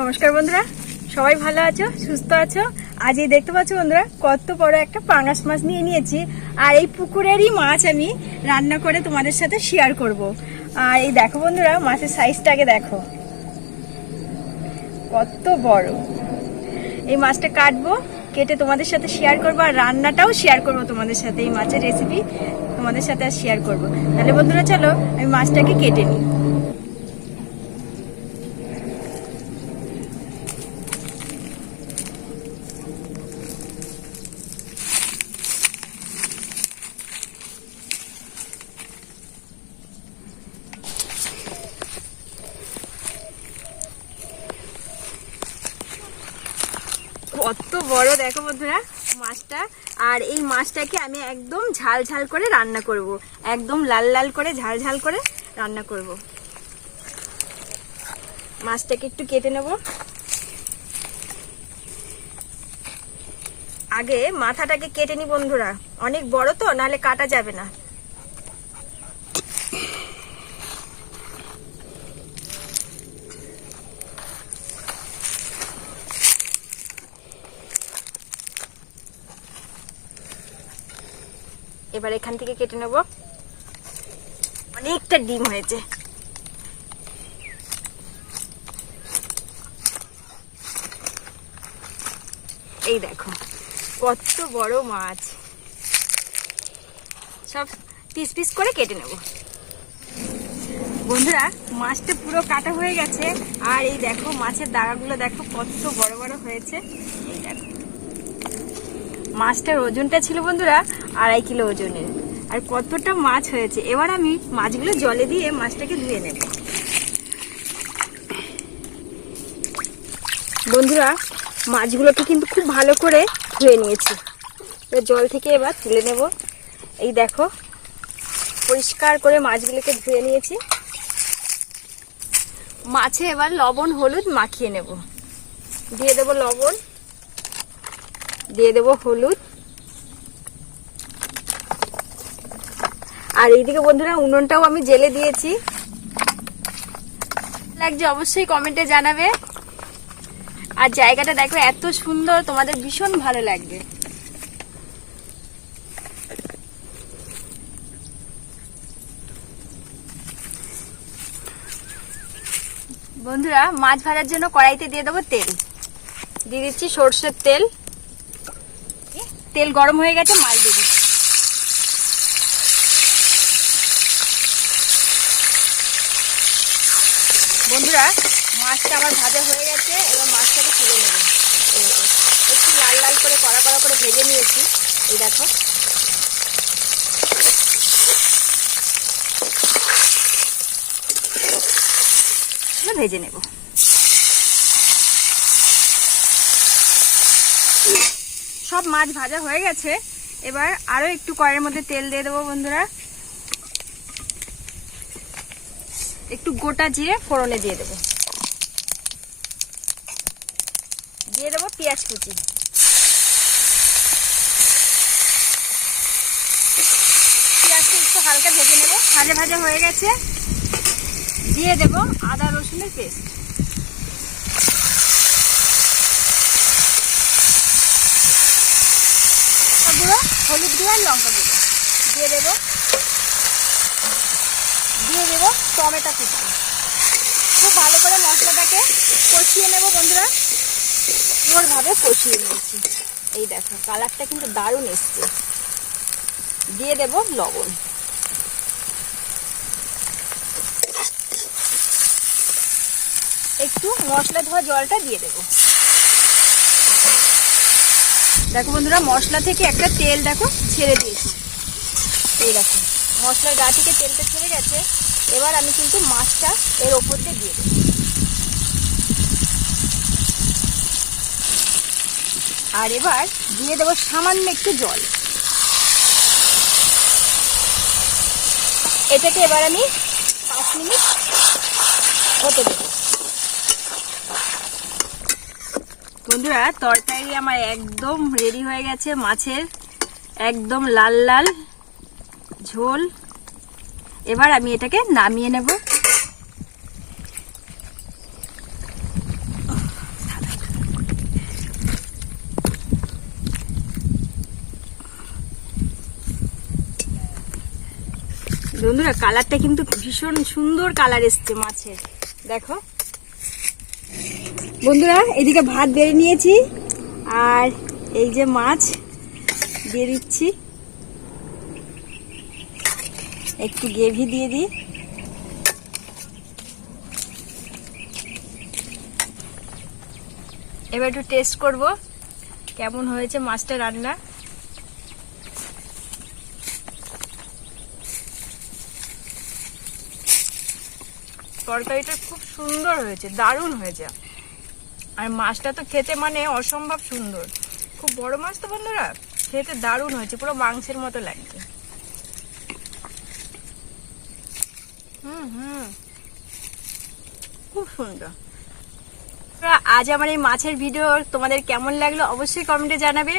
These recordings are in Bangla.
নমস্কার বন্ধুরা, সবাই ভালো আছো, সুস্থ আছো? আজ এই দেখতে পাচ্ছ বন্ধুরা, কত বড় একটা পাঙাশ মাছ নিয়ে নিয়েছি। আর এই পুকুরেরই মাছ আমি রান্না করে তোমাদের সাথে শেয়ার করব। আর এই দেখো বন্ধুরা, মাছের সাইজটাকে দেখো কত বড়। এই মাছটা কাটবো, কেটে তোমাদের সাথে শেয়ার করবো, আর রান্নাটাও শেয়ার করবো তোমাদের সাথে। এই মাছের রেসিপি তোমাদের সাথে আর শেয়ার করবো। তাহলে বন্ধুরা চলো আমি মাছটাকে কেটে নিই। কত বড় দেখো বন্ধুরা মাছটা। আর এই মাছটাকে আমি একদম ঝাল ঝাল করে রান্না করব, একদম লাল লাল করে ঝাল ঝাল করে রান্না করব। মাছটাকে একটু কেটে নেব। আগে মাথাটাকে কেটে নি বন্ধুরা, অনেক বড় তো, নাহলে কাটা যাবে না। এবার এখান থেকে কেটে নেব। অনেকটা ডিম হয়েছে। এই দেখো কত বড় মাছ। সব পিস পিস করে কেটে নেব বন্ধুরা। মাছটা পুরো কাটা হয়ে গেছে। আর এই দেখো মাছের দাগাগুলো দেখো কত বড় বড় হয়েছে। এই দেখো মাছটার ওজনটা ছিল বন্ধুরা 2.5 কিলো ওজনের। আর কতটা মাছ হয়েছে। এবার আমি মাছগুলো জলে দিয়ে মাছটাকে ধুয়ে নেব বন্ধুরা। মাছগুলোকে কিন্তু খুব ভালো করে ধুয়ে নিয়েছি। জল থেকে এবার তুলে নেব। এই দেখো পরিষ্কার করে মাছগুলোকে ধুয়ে নিয়েছি। মাছে এবার লবণ হলুদ মাখিয়ে নেব। দিয়ে দেব লবণ, দিয়ে দেব হলুদ। আর এইদিকে বন্ধুরা উনুনটাও আমি জেলে দিয়েছি। লাগছে অবশ্যই কমেন্টে জানাবে। আর জায়গাটা দেখো এত সুন্দর, তোমাদের ভীষণ ভালো লাগবে। বন্ধুরা মাছ ভাজার জন্য কড়াইতে দিয়ে দেবো তেল। দিয়ে দিচ্ছি সর্ষের তেল। তেল গরম হয়ে গেছে, মাছ দিয়ে দিচ্ছি। বন্ধুরা মাছটা আমার ভাজা হয়ে গেছে। এবার মাছটাকে তুলে নেব। একটু লাল লাল করে কড়া কড়া করে ভেজে নিয়েছি। এই দেখো ভেজে নেব। সব মাছ ভাজা হয়ে গেছে। এবার আরো একটু কড়াইয়ের মধ্যে তেল দিয়ে দেবো বন্ধুরা। একটু গোটা জিরে ফোড়নে দিয়ে দেবো। দিয়ে দেবো পেঁয়াজ কুচি। পেঁয়াজটা একটু হালকা ভেজে নেব। ভাজা ভাজা হয়ে গেছে। দিয়ে দেব আদা রসুনের পেস্ট। গুঁড়ো, হলুদ গুঁড়ো আর লঙ্কা গুঁড়ো দিয়ে দেব। দিয়ে দেব টমেটো কুচি। খুব ভালো করে মশলাটাকে কষিয়ে নেব বন্ধুরা। ভাবে কষিয়ে নিয়েছি। এই দেখো কালারটা কিন্তু দারুণ এসছে। দিয়ে দেব লবণ। একটু মশলা ধোয়া জলটা দিয়ে দেব। দেখো বন্ধুরা মশলা থেকে একটা তেল দেখো ছেড়ে দিয়েছি। এই দেখো মশলার গা থেকে তেলটা ছেড়ে গেছে। এবার আমি কিন্তু মাছটা এর ওপর দিয়ে দেব। আর এবার দিয়ে দেবো সামান্য একটু জল। এটাকে এবার আমি 5 মিনিট হতে দেব। বন্ধুরা তরকারি আমার একদম রেডি হয়ে গেছে। মাছের একদম লাল লাল ঝোল। এবার আমি এটাকে নামিয়ে নেব। বন্ধুরা কালারটা কিন্তু ভীষণ সুন্দর কালার এসছে মাছের, দেখো বন্ধুরা। এদিকে ভাত বেড়ে নিয়েছি আর এই যে মাছ দিয়ে দিচ্ছি, একটু গ্রেভি দিয়ে দিই। এবার একটু টেস্ট করব কেমন হয়েছে মাছটা রান্না। তরকারিটা খুব সুন্দর হয়েছে, দারুণ হয়েছে। আর মাছটা তো খেতে মানে অসম্ভব সুন্দর, খুব বড় মাছ তো বন্ধুরা, খেতে দারুণ হয়েছে, পুরো মাংসের মতো লাগছে। খুব সুন্দর। আজ আমার এই মাছের ভিডিও তোমাদের কেমন লাগলো অবশ্যই কমেন্টে জানাবে।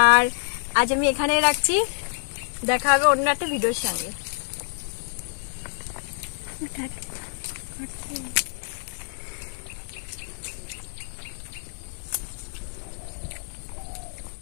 আর আজ আমি এখানে রাখছি, দেখা হবে অন্য একটা ভিডিওর সঙ্গে।